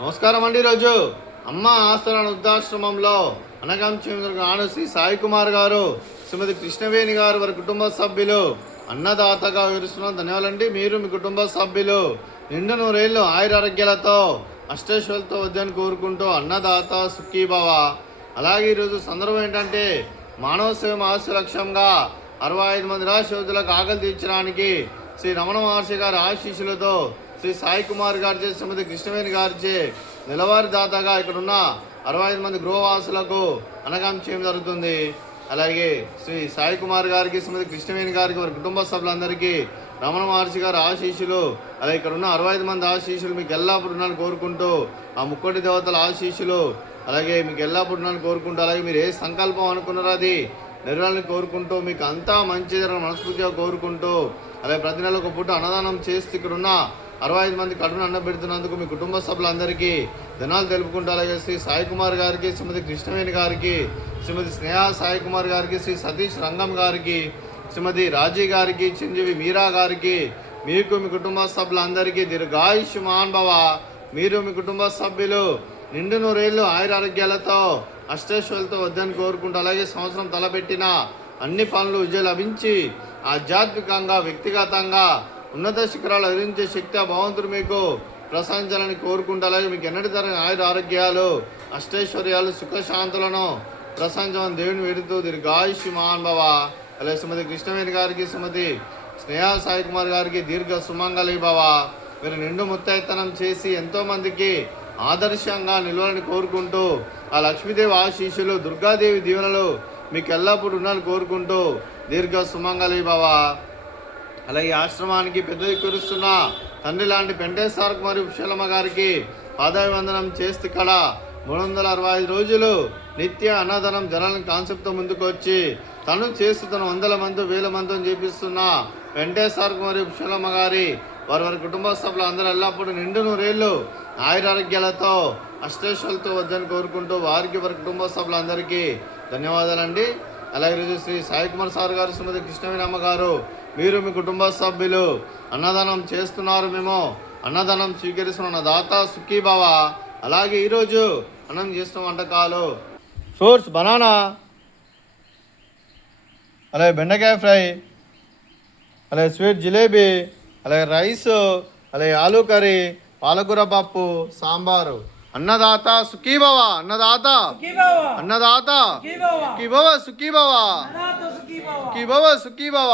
నమస్కారం అండి. ఈరోజు అమ్మ ఆస్థాన వృద్ధాశ్రమంలో అనగంచేంద్ర ఆను శ్రీ సాయి కుమార్ గారు, శ్రీమతి కృష్ణవేణి గారు, వారి కుటుంబ సభ్యులు అన్నదాతగా వివరిస్తున్నాం. ధన్యవాదాలండి. మీరు మీ కుటుంబ సభ్యులు నిండు నూరేళ్ళు ఆయురారోగ్యాలతో అష్టైశ్వర్యాలతో వద్దని కోరుకుంటూ అన్నదాత సుఖీభవ. అలాగే ఈరోజు సందర్భం ఏంటంటే మానవ సేవ మహస్సు లక్ష్యంగా 65 మంది నిరాశ్రయులకు ఆకలి తీర్చడానికి శ్రీ రమణ మహర్షి గారి ఆశీస్సులతో శ్రీ సాయి కుమార్ గారిచే, శ్రీమతి కృష్ణవేణి గారిచే నెలవారీ దాతగా ఇక్కడున్న 65 మంది గృహవాసులకు అన్నదానం చేయడం జరుగుతుంది. అలాగే శ్రీ సాయి కుమార్ గారికి, శ్రీమతి కృష్ణవేణి గారికి, వారి కుటుంబ సభ్యులందరికీ రమణ మహర్షి గారి ఆశీస్సులు, అలాగే ఇక్కడ ఉన్న 65 మంది ఆశీస్సులు మీకు ఎల్లప్పుడు ఉన్నాను కోరుకుంటూ, ఆ ముక్కోటి దేవతల ఆశీస్సులు అలాగే మీకు ఎల్లప్పుడు ఉన్నాను కోరుకుంటూ, అలాగే మీరు ఏ సంకల్పం అనుకున్నారో అది నెరవేరాలని కోరుకుంటూ, మీకు అంతా మంచి జరగని మనస్ఫూర్తిగా కోరుకుంటూ, అలాగే ప్రతి నెల ఒక పూట అన్నదానం చేస్తూ ఇక్కడ ఉన్న 65 మంది కడుపును అన్నబెడుతున్నందుకు మీ కుటుంబ సభ్యులందరికీ ధనాలు తెలుపుకుంటూ, అలాగే శ్రీ సాయి కుమార్ గారికి, శ్రీమతి కృష్ణవేణి గారికి, శ్రీమతి స్నేహ సాయి కుమార్ గారికి, శ్రీ సతీష్ రంగం గారికి, శ్రీమతి రాజీ గారికి, చిరంజీవి మీరా గారికి, మీకు మీ కుటుంబ సభ్యులందరికీ దీర్ఘాయుష్మాన్ భవ. మీరు మీ కుటుంబ సభ్యులు నిండు నూరేళ్ళు ఆయురారోగ్యాలతో అష్టైశ్వర్యాలతో వద్దని కోరుకుంటూ, అలాగే సంవత్సరం తలపెట్టిన అన్ని పనులు విజయం లభించి ఆధ్యాత్మికంగా వ్యక్తిగతంగా ఉన్నత శిఖరాలు అధిరించే శక్తి ఆ భగవంతుడు మీకు ప్రసాదించాలని కోరుకుంటూ, అలాగే మీకు ఎన్నటి తరగని ఆయురారోగ్యాలు అష్టైశ్వర్యాలు సుఖశాంతులను ప్రసాదించమని దేవుని వేడుతూ దీర్ఘాయుష్మాన్ భవ. అలాగే శ్రీమతి కృష్ణవేణి గారికి, శ్రీమతి స్నేహ సాయి కుమార్ గారికి దీర్ఘ సుమంగళి భవ. మీరు నిండు ముత్తైతనం చేసి ఎంతోమందికి ఆదర్శంగా నిలవాలని కోరుకుంటూ, ఆ లక్ష్మీదేవి ఆశీస్సులు, దుర్గాదేవి దీవెనలు మీకు ఎల్లప్పుడూ ఉండాలని కోరుకుంటూ దీర్ఘ సుమంగళి భవ. అలాగే ఆశ్రమానికి పెద్ద కురుస్తున్న తండ్రి లాంటి పెంటేశ్వర మరియు విశాలమ్మ గారికి పాదాభివందనం చేస్తూ ఇక్కడ 365 రోజులు నిత్య అన్నదానం జనాలను కాన్సెప్ట్తో ముందుకు వచ్చి తను చేస్తూ తను 100 మంది 1000 మందితో చేపిస్తున్న వెంకటేశ్వర మరియు విశాలమ్మ గారి వారి కుటుంబ సభ్యులు అందరూ ఎల్లప్పుడూ నిండు నూరేళ్ళు ఆయురారోగ్యాలతో అష్టైశ్వర్యాలతో వద్దని కోరుకుంటూ వారికి వారి కుటుంబ సభ్యులందరికీ ధన్యవాదాలండి. అలాగే ఈరోజు శ్రీ సాయి కుమార్ సార్ గారు, శ్రీమతి కృష్ణవేణి అమ్మ గారు, మీరు మీ కుటుంబ సభ్యులు అన్నదానం చేస్తున్నారు. మేము అన్నదానం స్వీకరిస్తున్న దాత సుఖీభవ. అలాగే ఈరోజు అన్నం చేస్తున్న వంటకాలు ఫ్రూట్స్ బనానా, అలాగే బెండకాయ ఫ్రై, అలాగే స్వీట్ జిలేబీ, అలాగే రైస్, అలాగే ఆలూ కర్రీ, పాలకూర పప్పు, సాంబారు. అన్నదాత సుఖీభవ. అన్నదాత అన్నదాత సుఖీభవ సుఖీభవ సుఖీభవ సుఖీభవ.